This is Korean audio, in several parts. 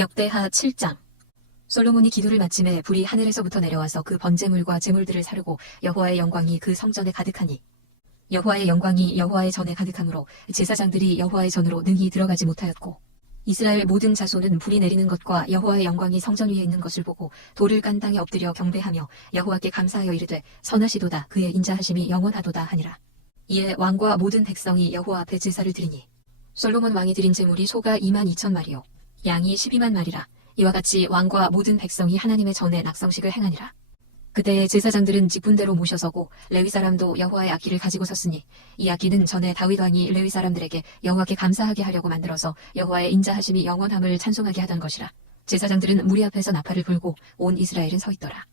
역대하 7장. 솔로몬이 기도를 마침에 불이 하늘에서부터 내려와서 그 번제물과 제물들을 사르고 여호와의 영광이 그 성전에 가득하니 여호와의 영광이 여호와의 전에 가득하므로 제사장들이 여호와의 전으로 능히 들어가지 못하였고 이스라엘 모든 자손은 불이 내리는 것과 여호와의 영광이 성전 위에 있는 것을 보고 돌을 깐 땅에 엎드려 경배하며 여호와께 감사하여 이르되 선하시도다 그의 인자하심이 영원하도다 하니라. 이에 왕과 모든 백성이 여호와 앞에 제사를 드리니 솔로몬 왕이 드린 제물이 소가 22,000마리요 양이 12만마리라. 이와 같이 왕과 모든 백성이 하나님의 전에 낙성식을 행하니라. 그때 제사장들은 직분대로 모셔서고 레위 사람도 여호와의 악기를 가지고 섰으니 이 악기는 전에 다윗 왕이 레위 사람들에게 여호와께 감사하게 하려고 만들어서 여호와의 인자하심이 영원함을 찬송하게 하던 것이라. 제사장들은 무리 앞에서 나팔을 불고 온 이스라엘은 서 있더라.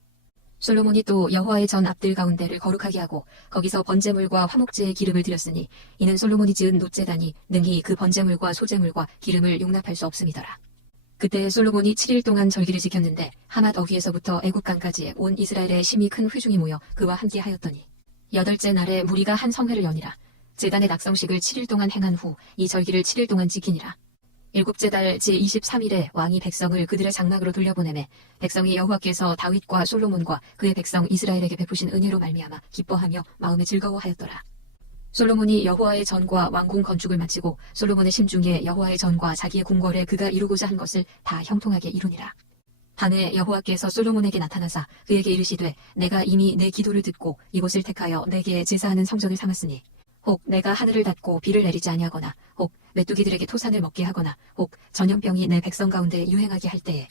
솔로몬이 또 여호와의 전 앞들 가운데를 거룩하게 하고 거기서 번제물과 화목제의 기름을 드렸으니 이는 솔로몬이 지은 놋제단이 능히 그 번제물과 소제물과 기름을 용납할 수 없음이더라. 그때 솔로몬이 7일 동안 절기를 지켰는데 하맛 어귀에서부터 애굽강까지 온 이스라엘의 심히 큰 회중이 모여 그와 함께 하였더니 8째 날에 무리가 한 성회를 여니라. 제단의 낙성식을 7일 동안 행한 후 이 절기를 7일 동안 지키니라. 7째 달 제23일에 왕이 백성을 그들의 장막으로 돌려보내매 백성이 여호와께서 다윗과 솔로몬과 그의 백성 이스라엘에게 베푸신 은혜로 말미암아 기뻐하며 마음에 즐거워하였더라. 솔로몬이 여호와의 전과 왕궁 건축을 마치고 솔로몬의 심중에 여호와의 전과 자기의 궁궐에 그가 이루고자 한 것을 다 형통하게 이루니라. 밤에 여호와께서 솔로몬에게 나타나사 그에게 이르시되 내가 이미 내 기도를 듣고 이곳을 택하여 내게 제사하는 성전을 삼았으니 혹 내가 하늘을 닫고 비를 내리지 아니하거나 혹 메뚜기들에게 토산을 먹게 하거나 혹 전염병이 내 백성 가운데 유행하게 할 때에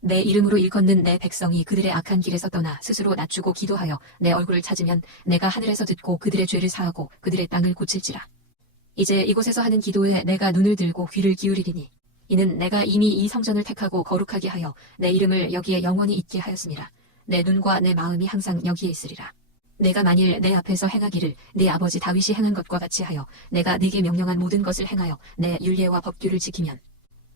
내 이름으로 일컫는 내 백성이 그들의 악한 길에서 떠나 스스로 낮추고 기도하여 내 얼굴을 찾으면 내가 하늘에서 듣고 그들의 죄를 사하고 그들의 땅을 고칠지라. 이제 이곳에서 하는 기도에 내가 눈을 들고 귀를 기울이리니 이는 내가 이미 이 성전을 택하고 거룩하게 하여 내 이름을 여기에 영원히 있게 하였음이라. 내 눈과 내 마음이 항상 여기에 있으리라. 내가 만일 내 앞에서 행하기를 네 아버지 다윗이 행한 것과 같이 하여 내가 네게 명령한 모든 것을 행하여 내 율례와 법규를 지키면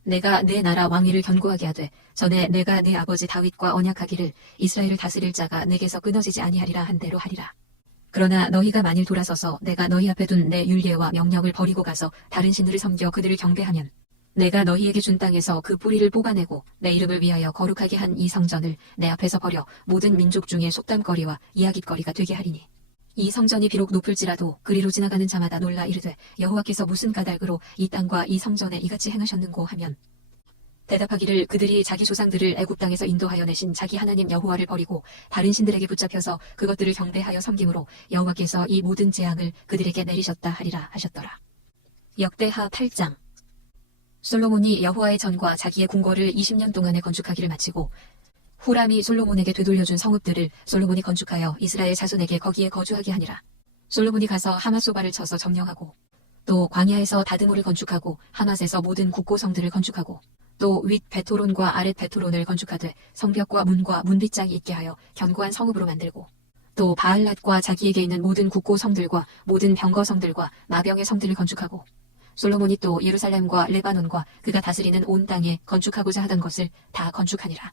내가 내 나라 왕위를 견고하게 하되 전에 내가 네 아버지 다윗과 언약하기를 이스라엘을 다스릴 자가 내게서 끊어지지 아니하리라 한 대로 하리라. 그러나 너희가 만일 돌아서서 내가 너희 앞에 둔 내 율례와 명령을 버리고 가서 다른 신들을 섬겨 그들을 경배하면 내가 너희에게 준 땅에서 그 뿌리를 뽑아내고 내 이름을 위하여 거룩하게 한 이 성전을 내 앞에서 버려 모든 민족 중에 속담거리와 이야깃거리가 되게 하리니 이 성전이 비록 높을지라도 그리로 지나가는 자마다 놀라 이르되 여호와께서 무슨 까닭으로 이 땅과 이 성전에 이같이 행하셨는고 하면 대답하기를 그들이 자기 조상들을 애굽 땅에서 인도하여 내신 자기 하나님 여호와를 버리고 다른 신들에게 붙잡혀서 그것들을 경배하여 섬김으로 여호와께서 이 모든 재앙을 그들에게 내리셨다 하리라 하셨더라. 역대하 8장. 솔로몬이 여호와의 전과 자기의 궁궐을 20년 동안에 건축하기를 마치고 후람이 솔로몬에게 되돌려준 성읍들을 솔로몬이 건축하여 이스라엘 자손에게 거기에 거주하게 하니라. 솔로몬이 가서 하맛소바를 쳐서 점령하고 또 광야에서 다드모를 건축하고 하맛에서 모든 국고성들을 건축하고 또 윗 베토론과 아랫 베토론을 건축하되 성벽과 문과 문빗장이 있게 하여 견고한 성읍으로 만들고 또 바알랏과 자기에게 있는 모든 국고성들과 모든 병거성들과 마병의 성들을 건축하고 솔로몬이 또 예루살렘과 레바논과 그가 다스리는 온 땅에 건축하고자 하던 것을 다 건축하니라.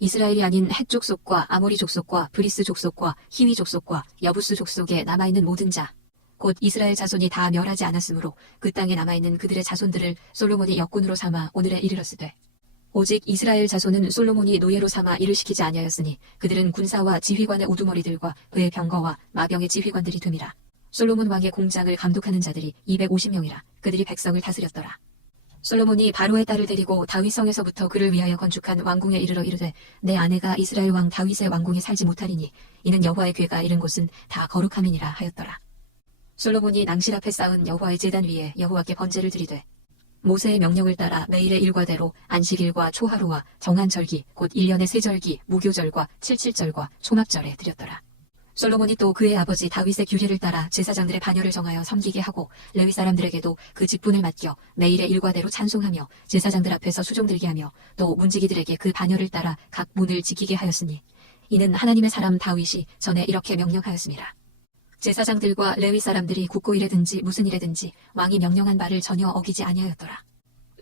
이스라엘이 아닌 헷 족속과 아모리 족속과 브리스 족속과 히위 족속과 여부스 족속에 남아있는 모든 자 곧 이스라엘 자손이 다 멸하지 않았으므로 그 땅에 남아있는 그들의 자손들을 솔로몬이 역군으로 삼아 오늘에 이르렀으되 오직 이스라엘 자손은 솔로몬이 노예로 삼아 일을 시키지 아니하였으니 그들은 군사와 지휘관의 우두머리들과 그의 병거와 마병의 지휘관들이 됨이라. 솔로몬 왕의 공장을 감독하는 자들이 250명이라. 그들이 백성을 다스렸더라. 솔로몬이 바로의 딸을 데리고 다윗성에서부터 그를 위하여 건축한 왕궁에 이르러 이르되 내 아내가 이스라엘 왕 다윗의 왕궁에 살지 못하리니 이는 여호와의 궤가 이른 곳은 다 거룩함이니라 하였더라. 솔로몬이 낭실 앞에 쌓은 여호와의 제단 위에 여호와께 번제를 드리되 모세의 명령을 따라 매일의 일과대로 안식일과 초하루와 정한 절기 곧 1년의 세 절기 무교절과 칠칠절과 초막절에 드렸더라. 솔로몬이 또 그의 아버지 다윗의 규례를 따라 제사장들의 반열을 정하여 섬기게 하고 레위 사람들에게도 그 직분을 맡겨 매일의 일과대로 찬송하며 제사장들 앞에서 수종들게 하며 또 문지기들에게 그 반열을 따라 각 문을 지키게 하였으니 이는 하나님의 사람 다윗이 전에 이렇게 명령하였습니다. 제사장들과 레위 사람들이 국고일에든지 무슨 일에든지 왕이 명령한 바를 전혀 어기지 아니하였더라.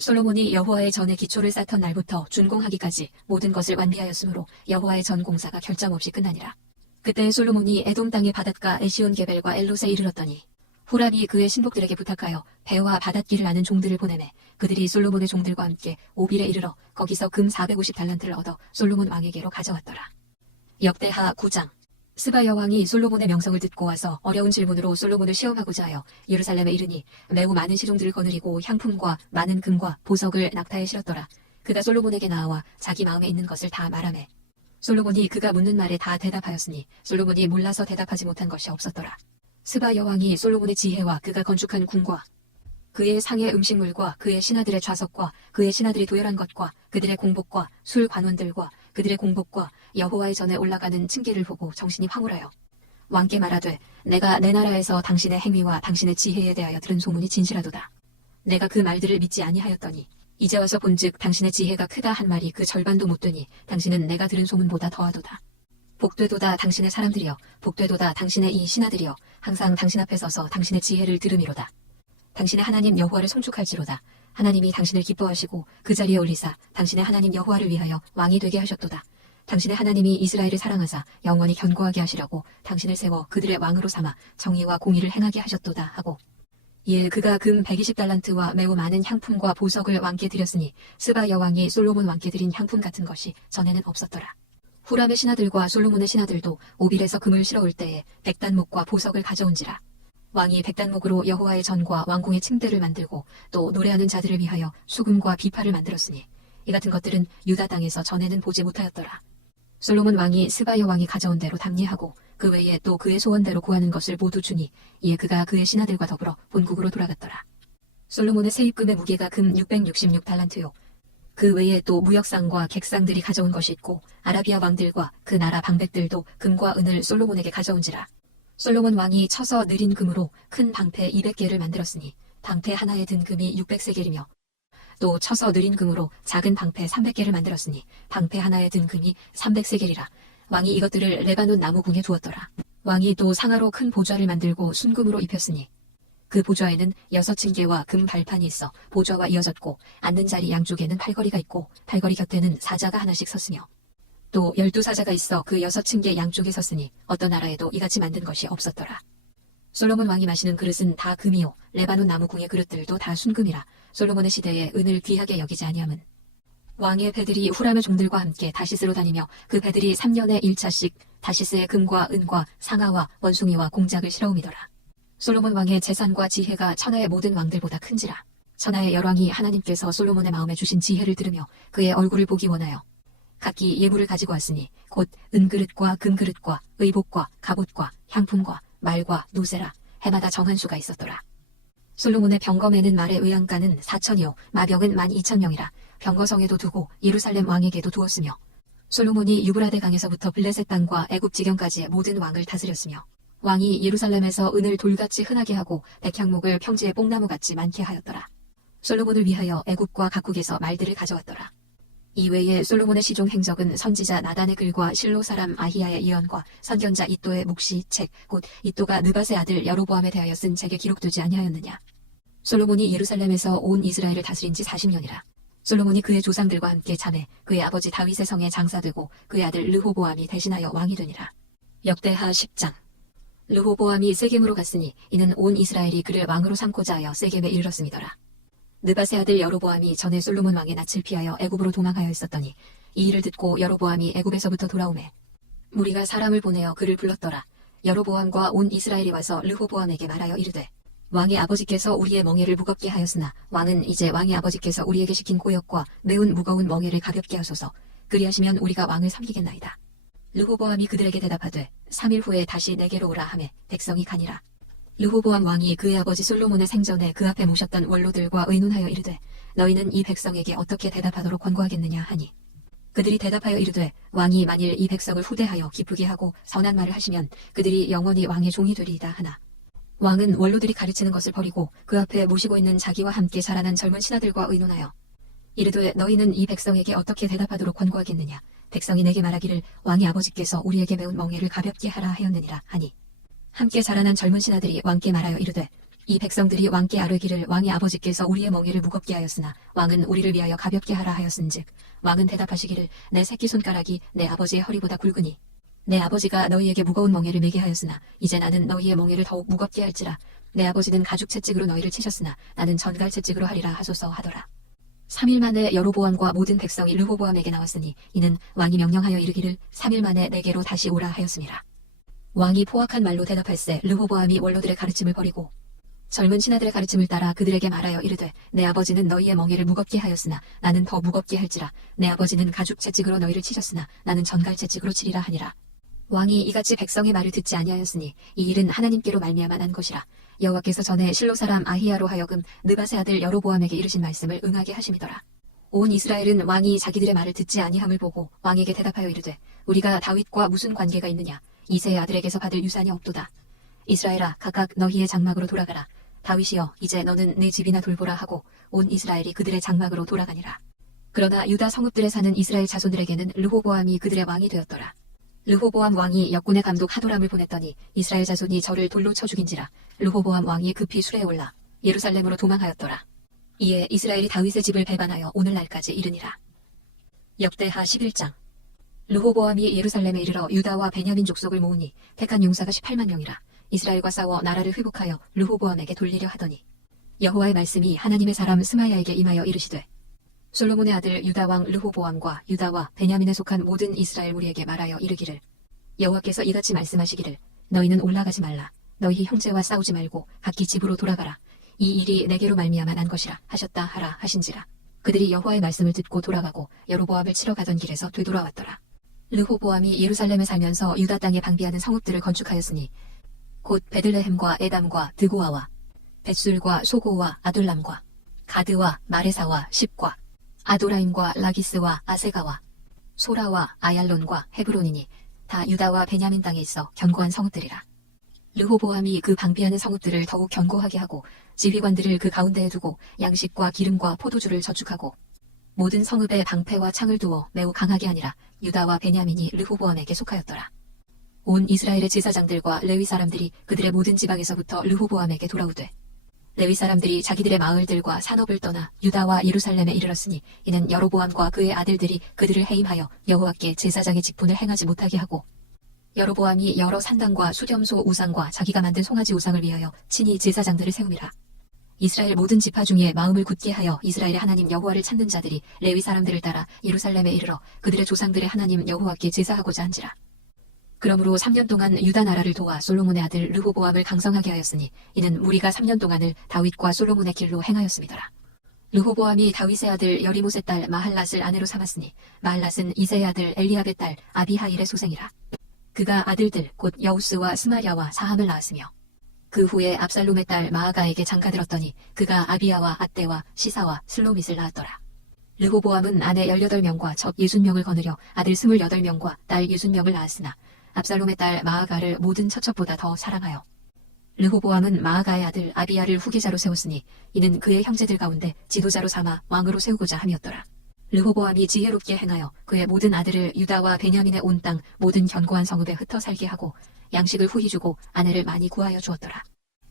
솔로몬이 여호와의 전에 기초를 쌓던 날부터 준공하기까지 모든 것을 완비하였으므로 여호와의 전 공사가 결점 없이 끝나니라. 그때 솔로몬이 에돔 땅의 바닷가 에시온 게벨과 엘롯에 이르렀더니 후람이 그의 신복들에게 부탁하여 배와 바닷길을 아는 종들을 보내매 그들이 솔로몬의 종들과 함께 오빌에 이르러 거기서 금 450달란트를 얻어 솔로몬 왕에게로 가져왔더라. 역대하 9장. 스바 여왕이 솔로몬의 명성을 듣고 와서 어려운 질문으로 솔로몬을 시험하고자 하여 예루살렘에 이르니 매우 많은 시종들을 거느리고 향품과 많은 금과 보석을 낙타에 실었더라. 그가 솔로몬에게 나와 자기 마음에 있는 것을 다 말하매 솔로몬이 그가 묻는 말에 다 대답하였으니 솔로몬이 몰라서 대답하지 못한 것이 없었더라. 스바 여왕이 솔로몬의 지혜와 그가 건축한 궁과 그의 상의 음식물과 그의 신하들의 좌석과 그의 신하들이 도열한 것과 그들의 공복과 술 관원들과 그들의 공복과 여호와의 전에 올라가는 층계를 보고 정신이 황홀하여 왕께 말하되 내가 내 나라에서 당신의 행위와 당신의 지혜에 대하여 들은 소문이 진실하도다. 내가 그 말들을 믿지 아니하였더니 이제 와서 본즉 당신의 지혜가 크다 한 말이 그 절반도 못 되니 당신은 내가 들은 소문보다 더하도다. 복되도다 당신의 사람들이여 복되도다 당신의 이 신하들이여 항상 당신 앞에 서서 당신의 지혜를 들음이로다. 당신의 하나님 여호와를 송축할지로다. 하나님이 당신을 기뻐하시고 그 자리에 올리사 당신의 하나님 여호와를 위하여 왕이 되게 하셨도다. 당신의 하나님이 이스라엘을 사랑하사 영원히 견고하게 하시라고 당신을 세워 그들의 왕으로 삼아 정의와 공의를 행하게 하셨도다 하고 이에 그가 금 120달란트와 매우 많은 향품과 보석을 왕께 드렸으니 스바 여왕이 솔로몬 왕께 드린 향품 같은 것이 전에는 없었더라. 후람의 신하들과 솔로몬의 신하들도 오빌에서 금을 실어올 때에 백단목과 보석을 가져온지라. 왕이 백단목으로 여호와의 전과 왕궁의 층대를 만들고 또 노래하는 자들을 위하여 수금과 비파를 만들었으니 이 같은 것들은 유다 땅에서 전에는 보지 못하였더라. 솔로몬 왕이 스바 여왕이 가져온 대로 답례하고 그 외에 또 그의 소원대로 구하는 것을 모두 주니 이에 그가 그의 신하들과 더불어 본국으로 돌아갔더라. 솔로몬의 세입금의 무게가 금 666달란트요. 그 외에 또 무역상과 객상들이 가져온 것이 있고 아라비아 왕들과 그 나라 방백들도 금과 은을 솔로몬에게 가져온지라. 솔로몬 왕이 쳐서 느린 금으로 큰 방패 200개를 만들었으니 방패 하나에 든 금이 600세겔이며 또 쳐서 느린 금으로 작은 방패 300개를 만들었으니 방패 하나에 든 금이 300세겔이라. 왕이 이것들을 레바논 나무궁에 두었더라. 왕이 또 상하로 큰 보좌를 만들고 순금으로 입혔으니 그 보좌에는 6층계와 금 발판이 있어 보좌와 이어졌고 앉는 자리 양쪽에는 팔걸이가 있고 팔걸이 곁에는 사자가 하나씩 섰으며 또 12사자가 있어 그 6층계 양쪽에 섰으니 어떤 나라에도 이같이 만든 것이 없었더라. 솔로몬 왕이 마시는 그릇은 다 금이요 레바논 나무궁의 그릇들도 다 순금이라. 솔로몬의 시대에 은을 귀하게 여기지 아니함은 왕의 배들이 후람의 종들과 함께 다시스로 다니며 그 배들이 3년에 1차씩 다시스의 금과 은과 상아와 원숭이와 공작을 실어오미더라. 솔로몬 왕의 재산과 지혜가 천하의 모든 왕들보다 큰지라. 천하의 열왕이 하나님께서 솔로몬의 마음에 주신 지혜를 들으며 그의 얼굴을 보기 원하여 각기 예물을 가지고 왔으니 곧 은그릇과 금그릇과 의복과 갑옷과 향품과 말과 노새라. 해마다 정한 수가 있었더라. 솔로몬의 병거매는 말의 의양가는 4천이요 마병은 12,000명이라. 병거성에도 두고 예루살렘 왕에게도 두었으며 솔로몬이 유브라데 강에서부터 블레셋 땅과 애굽 지경까지의 모든 왕을 다스렸으며 왕이 예루살렘에서 은을 돌같이 흔하게 하고 백향목을 평지의 뽕나무같이 많게 하였더라. 솔로몬을 위하여 애굽과 각국에서 말들을 가져왔더라. 이외에 솔로몬의 시종 행적은 선지자 나단의 글과 실로 사람 아히야의 예언과 선견자 이또의 묵시 책 곧 이또가 느밧의 아들 여로보암에 대하여 쓴 책에 기록되지 아니하였느냐. 솔로몬이 예루살렘에서 온 이스라엘을 다스린 지 40년이라. 솔로몬이 그의 조상들과 함께 잠에 그의 아버지 다윗의 성에 장사되고 그의 아들 르호보암이 대신하여 왕이 되니라. 역대하 10장. 르호보암이 세겜으로 갔으니 이는 온 이스라엘이 그를 왕으로 삼고자 하여 세겜에 이르렀음이더라. 느밧의 아들 여로보암이 전에 솔로몬 왕의 낯을 피하여 애굽으로 도망하여 있었더니 이 일을 듣고 여로보암이 애굽에서부터 돌아오매 무리가 사람을 보내어 그를 불렀더라. 여로보암과 온 이스라엘이 와서 르호보암에게 말하여 이르되 왕의 아버지께서 우리의 멍에를 무겁게 하였으나 왕은 이제 왕의 아버지께서 우리에게 시킨 고역과 매운 무거운 멍에를 가볍게 하소서. 그리하시면 우리가 왕을 섬기겠나이다. 르호보암이 그들에게 대답하되 3일 후에 다시 내게로 오라 하매 백성이 가니라. 르호보암 왕이 그의 아버지 솔로몬의 생전에 그 앞에 모셨던 원로들과 의논하여 이르되 너희는 이 백성에게 어떻게 대답하도록 권고하겠느냐 하니 그들이 대답하여 이르되 왕이 만일 이 백성을 후대하여 기쁘게 하고 선한 말을 하시면 그들이 영원히 왕의 종이 되리이다 하나 왕은 원로들이 가르치는 것을 버리고 그 앞에 모시고 있는 자기와 함께 자라난 젊은 신하들과 의논하여 이르되 너희는 이 백성에게 어떻게 대답하도록 권고하겠느냐. 백성이 내게 말하기를 왕의 아버지께서 우리에게 매운 멍에를 가볍게 하라 하였느니라 하니 함께 자라난 젊은 신하들이 왕께 말하여 이르되 이 백성들이 왕께 아뢰기를 왕의 아버지께서 우리의 멍에를 무겁게 하였으나 왕은 우리를 위하여 가볍게 하라 하였은즉 왕은 대답하시기를 내 새끼 손가락이 내 아버지의 허리보다 굵으니 내 아버지가 너희에게 무거운 멍에를 매게 하였으나 이제 나는 너희의 멍에를 더욱 무겁게 할지라. 내 아버지는 가죽 채찍으로 너희를 치셨으나 나는 전갈 채찍으로 하리라 하소서 하더라. 3일 만에 여로보암과 모든 백성이 르호보암에게 나왔으니 이는 왕이 명령하여 이르기를 3일 만에 내게로 다시 오라 하였음이라. 왕이 포악한 말로 대답할세 르호보암이 원로들의 가르침을 버리고 젊은 신하들의 가르침을 따라 그들에게 말하여 이르되 내 아버지는 너희의 멍에를 무겁게 하였으나 나는 더 무겁게 할지라. 내 아버지는 가죽 채찍으로 너희를 치셨으나 나는 전갈 채찍으로 치리라 하니라. 왕이 이같이 백성의 말을 듣지 아니하였으니 이 일은 하나님께로 말미암아 난 것이라. 여호와께서 전에 실로 사람 아히야로 하여금 느밧의 아들 여로보암에게 이르신 말씀을 응하게 하심이더라. 온 이스라엘은 왕이 자기들의 말을 듣지 아니함을 보고 왕에게 대답하여 이르되 우리가 다윗과 무슨 관계가 있느냐. 이새의 아들에게서 받을 유산이 없도다. 이스라엘아 각각 너희의 장막으로 돌아가라. 다윗이여 이제 너는 내 집이나 돌보라 하고 온 이스라엘이 그들의 장막으로 돌아가니라. 그러나 유다 성읍들에 사는 이스라엘 자손들에게는 르호보암이 그들의 왕이 되었더라. 르호보암 왕이 역군의 감독 하도람을 보냈더니 이스라엘 자손이 저를 돌로 쳐 죽인지라. 르호보암 왕이 급히 수레에 올라 예루살렘으로 도망하였더라. 이에 이스라엘이 다윗의 집을 배반하여 오늘날까지 이르니라. 역대하 11장. 르호보암이 예루살렘에 이르러 유다와 베냐민 족속을 모으니 택한 용사가 18만 명이라. 이스라엘과 싸워 나라를 회복하여 르호보암에게 돌리려 하더니 여호와의 말씀이 하나님의 사람 스마야에게 임하여 이르시되 솔로몬의 아들 유다 왕 르호보암과 유다와 베냐민에 속한 모든 이스라엘 무리에게 말하여 이르기를 여호와께서 이같이 말씀하시기를 너희는 올라가지 말라. 너희 형제와 싸우지 말고 각기 집으로 돌아가라. 이 일이 내게로 말미암아 난 것이라 하셨다 하라 하신지라. 그들이 여호와의 말씀을 듣고 돌아가고 여로보암을 치러 가던 길에서 되돌아왔더라. 르호보암이 예루살렘에 살면서 유다 땅에 방비하는 성읍들을 건축하였으니 곧 베들레헴과 에담과 드고아와 벳술과 소고와 아둘람과 가드와 마레사와 십과 아도라임과 라기스와 아세가와 소라와 아얄론과 헤브론이니 다 유다와 베냐민 땅에 있어 견고한 성읍들이라. 르호보암이 그 방비하는 성읍들을 더욱 견고하게 하고 지휘관들을 그 가운데에 두고 양식과 기름과 포도주를 저축하고 모든 성읍에 방패와 창을 두어 매우 강하게 하니라. 유다와 베냐민이 르호보암에게 속하였더라. 온 이스라엘의 제사장들과 레위 사람들이 그들의 모든 지방에서부터 르호보암에게 돌아오되 레위 사람들이 자기들의 마을들과 산업을 떠나 유다와 예루살렘에 이르렀으니 이는 여로보암과 그의 아들들이 그들을 해임하여 여호와께 제사장의 직분을 행하지 못하게 하고 여로보암이 여러 산당과 수렴소 우상과 자기가 만든 송아지 우상을 위하여 친히 제사장들을 세움이라. 이스라엘 모든 지파 중에 마음을 굳게 하여 이스라엘의 하나님 여호와를 찾는 자들이 레위 사람들을 따라 예루살렘에 이르러 그들의 조상들의 하나님 여호와께 제사하고자 한지라. 그러므로 3년 동안 유다 나라를 도와 솔로몬의 아들 르호보암을 강성하게 하였으니 이는 무리가 3년 동안을 다윗과 솔로몬의 길로 행하였음이더라. 르호보암이 다윗의 아들 여리못의 딸 마할랏을 아내로 삼았으니 마할랏은 이새의 아들 엘리압의 딸 아비하일의 소생이라. 그가 아들들 곧 여우스와 스마랴와 사함을 낳았으며 그 후에 압살롬의 딸 마아가에게 장가들었더니 그가 아비야와 앗대와 시사와 슬로밋을 낳았더라. 르호보암은 아내 18명과 첩 60명을 거느려 아들 28명과 딸 60명을 낳았으나 압살롬의 딸 마아가를 모든 처첩보다 더 사랑하여 르호보암은 마아가의 아들 아비야를 후계자로 세웠으니 이는 그의 형제들 가운데 지도자로 삼아 왕으로 세우고자 함이었더라. 르호보암이 지혜롭게 행하여 그의 모든 아들을 유다와 베냐민의 온 땅 모든 견고한 성읍에 흩어 살게 하고 양식을 후히 주고 아내를 많이 구하여 주었더라.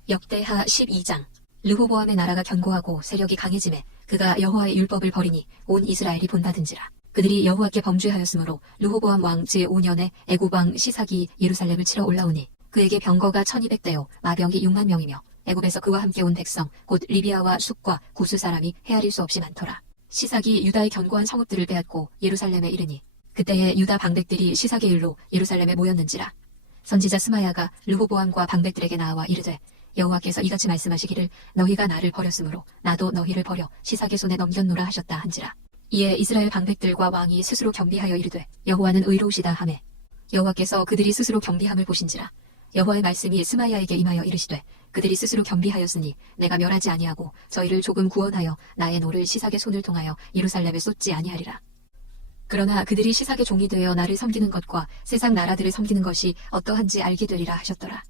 역대하 12장. 르호보암의 나라가 견고하고 세력이 강해지매 그가 여호와의 율법을 버리니 온 이스라엘이 본받은지라. 그들이 여호와께 범죄하였으므로 르호보암 왕 제5년에 애굽 왕 시삭이 예루살렘을 치러 올라오니 그에게 병거가 1200대요 마병이 6만 명이며 애굽에서 그와 함께 온 백성 곧 리비아와 숫과 구스 사람이 헤아릴 수 없이 많더라. 시삭이 유다의 견고한 성읍들을 빼앗고 예루살렘에 이르니 그때에 유다 방백들이 시삭의 일로 예루살렘에 모였는지라. 선지자 스마야가 르호보암과 방백들에게 나와 이르되 여호와께서 이같이 말씀하시기를 너희가 나를 버렸으므로 나도 너희를 버려 시삭의 손에 넘겼노라 하셨다 한지라. 이에 이스라엘 방백들과 왕이 스스로 경비하여 이르되 여호와는 의로우시다 하매 여호와께서 그들이 스스로 경비함을 보신지라. 여호와의 말씀이 스마야에게 임하여 이르시되 그들이 스스로 경비하였으니 내가 멸하지 아니하고 저희를 조금 구원하여 나의 노를 시삭의 손을 통하여 예루살렘에 쏟지 아니하리라. 그러나 그들이 시삭의 종이 되어 나를 섬기는 것과 세상 나라들을 섬기는 것이 어떠한지 알게 되리라 하셨더라.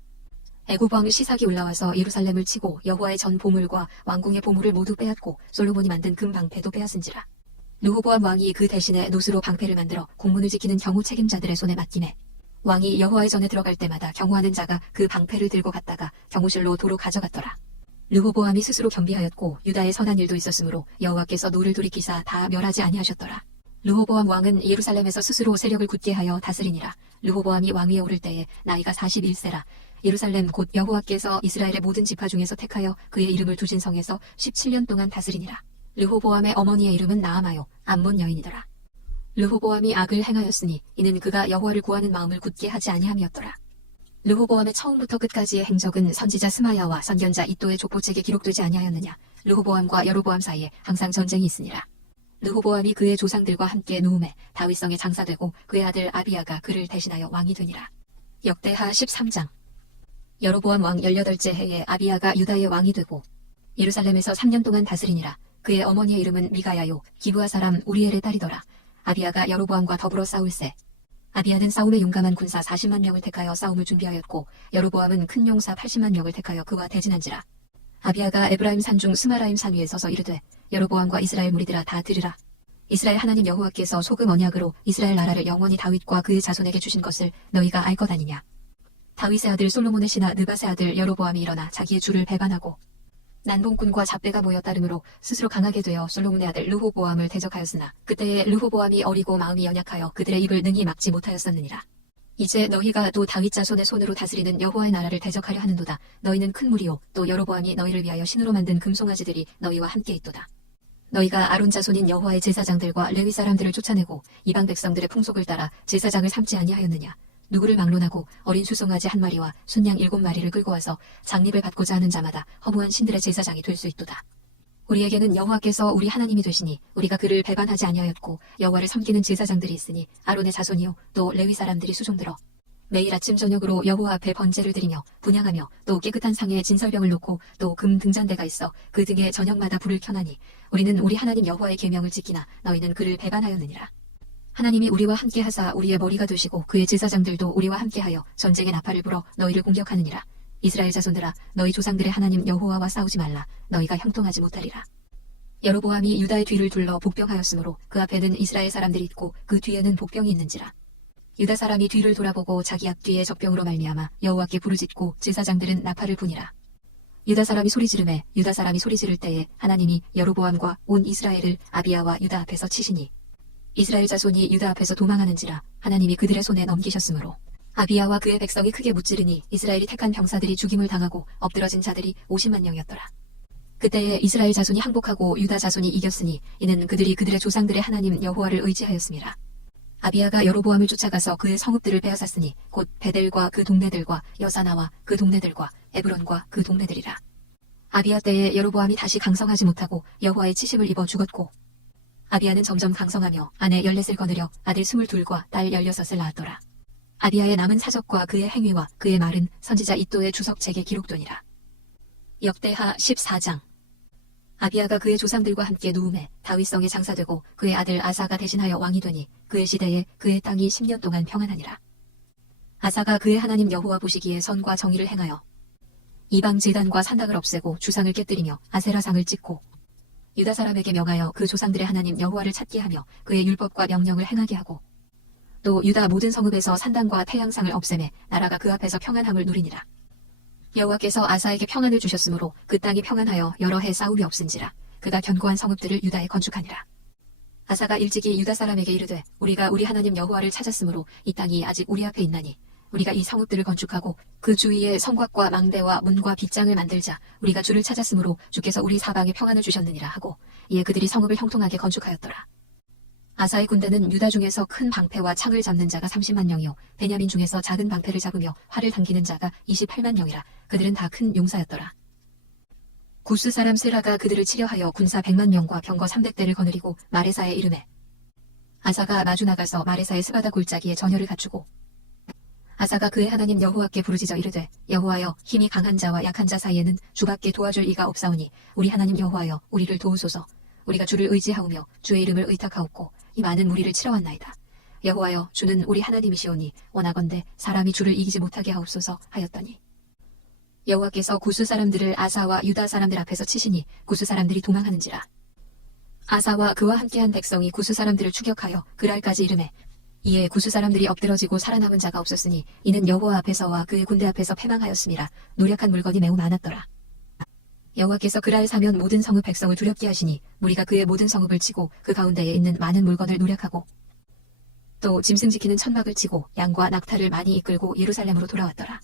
애굽 왕 시삭이 올라와서 예루살렘을 치고 여호와의 전 보물과 왕궁의 보물을 모두 빼앗고 솔로몬이 만든 금 방패도 빼앗은지라. 르호보암 왕이 그 대신에 노스로 방패를 만들어 공문을 지키는 경호 책임자들의 손에 맡기매 왕이 여호와의 전에 들어갈 때마다 경호하는 자가 그 방패를 들고 갔다가 경호실로 도로 가져갔더라. 르호보암이 스스로 경비하였고 유다의 선한 일도 있었으므로 여호와께서 노를 돌이키사 다 멸하지 아니하셨더라. 르호보암 왕은 예루살렘에서 스스로 세력을 굳게 하여 다스리니라. 르호보암이 왕위에 오를 때에 나이가 41세라. 예루살렘 곧 여호와께서 이스라엘의 모든 지파 중에서 택하여 그의 이름을 두신 성에서 17년 동안 다스리니라. 르호보암의 어머니의 이름은 나아마요 암몬 여인이더라. 르호보암이 악을 행하였으니 이는 그가 여호와를 구하는 마음을 굳게 하지 아니함이었더라. 르호보암의 처음부터 끝까지의 행적은 선지자 스마야와 선견자 이도의 족보책에 기록되지 아니하였느냐. 르호보암과 여로보암 사이에 항상 전쟁이 있으니라. 르호보암이 그의 조상들과 함께 누움에 다윗성에 장사되고 그의 아들 아비야가 그를 대신하여 왕이 되니라. 역대하 13장. 여로보암 왕 18째 해에 아비야가 유다의 왕이 되고 예루살렘에서 3년 동안 다스리니라. 그의 어머니의 이름은 미가야요 기브아 사람 우리엘의 딸이더라. 아비야가 여로보암과 더불어 싸울세. 아비야는 싸움에 용감한 군사 40만 명을 택하여 싸움을 준비하였고 여로보암은 큰 용사 80만 명을 택하여 그와 대진한지라. 아비야가 에브라임 산중 스마라임 산 위에 서서 이르되 여로보암과 이스라엘 무리들아 다 들으라. 이스라엘 하나님 여호와께서 소금 언약으로 이스라엘 나라를 영원히 다윗과 그의 자손에게 주신 것을 너희가 알 것 아니냐. 다윗의 아들 솔로몬의 신하 느밧의 아들 여로보암이 일어나 자기의 주를 배반하고 난봉꾼과 잡배가 모여 따름으로 스스로 강하게 되어 솔로몬의 아들 르호보암을 대적하였으나 그때에 르호보암이 어리고 마음이 연약하여 그들의 입을 능히 막지 못하였었느니라. 이제 너희가 또 다윗 자손의 손으로 다스리는 여호와의 나라를 대적하려 하는도다. 너희는 큰 무리요 또 여로보암이 너희를 위하여 신으로 만든 금송아지들이 너희와 함께 있도다. 너희가 아론 자손인 여호와의 제사장들과 레위 사람들을 쫓아내고 이방 백성들의 풍속을 따라 제사장을 삼지 아니하였느냐. 누구를 막론하고 어린 수송아지 1마리와 순양 7마리를 끌고 와서 장립을 받고자 하는 자마다 허무한 신들의 제사장이 될 수 있도다. 우리에게는 여호와께서 우리 하나님이 되시니 우리가 그를 배반하지 아니하였고 여호와를 섬기는 제사장들이 있으니 아론의 자손이요 또 레위 사람들이 수종들어 매일 아침 저녁으로 여호와 앞에 번제를 드리며 분향하며 또 깨끗한 상에 진설병을 놓고 또 금 등잔대가 있어 그 등에 저녁마다 불을 켜나니 우리는 우리 하나님 여호와의 계명을 지키나 너희는 그를 배반하였느니라. 하나님이 우리와 함께 하사 우리의 머리가 되시고 그의 제사장들도 우리와 함께하여 전쟁의 나팔을 불어 너희를 공격하느니라. 이스라엘 자손들아 너희 조상들의 하나님 여호와와 싸우지 말라. 너희가 형통하지 못하리라. 여로보암이 유다의 뒤를 둘러 복병하였으므로 그 앞에는 이스라엘 사람들이 있고 그 뒤에는 복병이 있는지라. 유다 사람이 뒤를 돌아보고 자기 앞뒤에 적병으로 말미암아 여호와께 부르짖고 제사장들은 나팔을 부니라. 유다 사람이 소리 지르매 유다 사람이 소리 지를 때에 하나님이 여로보암과 온 이스라엘을 아비야와 유다 앞에서 치시니 이스라엘 자손이 유다 앞에서 도망하는지라 하나님이 그들의 손에 넘기셨으므로 아비야와 그의 백성이 크게 무찌르니 이스라엘이 택한 병사들이 죽임을 당하고 엎드러진 자들이 50만 명이었더라. 그때에 이스라엘 자손이 항복하고 유다 자손이 이겼으니 이는 그들이 그들의 조상들의 하나님 여호와를 의지하였음이라. 아비야가 여로보암을 쫓아가서 그의 성읍들을 빼앗았으니 곧 베델과 그 동네들과 여사나와 그 동네들과 에브론과 그 동네들이라. 아비야 때에 여로보암이 다시 강성하지 못하고 여호와의 치심을 입어 죽었고 아비야는 점점 강성하며 아내 14을 거느려 아들 22과 딸 16을 낳았더라. 아비야의 남은 사적과 그의 행위와 그의 말은 선지자 이도의 주석책에 기록되니라. 역대하 14장. 아비야가 그의 조상들과 함께 누움에 다윗성에 장사되고 그의 아들 아사가 대신하여 왕이 되니 그의 시대에 그의 땅이 10년 동안 평안하니라. 아사가 그의 하나님 여호와 보시기에 선과 정의를 행하여 이방 제단과 산당을 없애고 주상을 깨뜨리며 아세라상을 찍고 유다 사람에게 명하여 그 조상들의 하나님 여호와를 찾게 하며 그의 율법과 명령을 행하게 하고 또 유다 모든 성읍에서 산당과 태양상을 없애매 나라가 그 앞에서 평안함을 누리니라. 여호와께서 아사에게 평안을 주셨으므로 그 땅이 평안하여 여러 해 싸움이 없은지라. 그가 견고한 성읍들을 유다에 건축하니라. 아사가 일찍이 유다 사람에게 이르되 우리가 우리 하나님 여호와를 찾았으므로 이 땅이 아직 우리 앞에 있나니 우리가 이 성읍들을 건축하고 그 주위에 성곽과 망대와 문과 빗장을 만들자. 우리가 주를 찾았으므로 주께서 우리 사방에 평안을 주셨느니라 하고 이에 그들이 성읍을 형통하게 건축하였더라. 아사의 군대는 유다 중에서 큰 방패와 창을 잡는 자가 30만 명이요 베냐민 중에서 작은 방패를 잡으며 활을 당기는 자가 28만 명이라. 그들은 다 큰 용사였더라. 구스 사람 세라가 그들을 치려하여 군사 100만 명과 병거 300대를 거느리고 마레사에 이르매 아사가 마주 나가서 마레사의 스바다 골짜기에 전열을 갖추고 아사가 그의 하나님 여호와께 부르짖어 이르되 여호와여 힘이 강한 자와 약한 자 사이에는 주밖에 도와줄 이가 없사오니 우리 하나님 여호와여 우리를 도우소서. 우리가 주를 의지하오며 주의 이름을 의탁하옵고 이 많은 무리를 치러 왔나이다. 여호와여 주는 우리 하나님이시오니 원하건대 사람이 주를 이기지 못하게 하옵소서 하였더니 여호와께서 구스 사람들을 아사와 유다 사람들 앞에서 치시니 구스 사람들이 도망하는지라. 아사와 그와 함께한 백성이 구스 사람들을 추격하여 그랄까지 이르매 이에 구스 사람들이 엎드러지고 살아남은 자가 없었으니 이는 여호와 앞에서와 그의 군대 앞에서 패망하였음이라. 노력한 물건이 매우 많았더라. 여호와께서 그랄 사면 모든 성읍 백성을 두렵게 하시니 무리가 그의 모든 성읍을 치고 그 가운데에 있는 많은 물건을 노략하고 또 짐승 지키는 천막을 치고 양과 낙타를 많이 이끌고 예루살렘으로 돌아왔더라.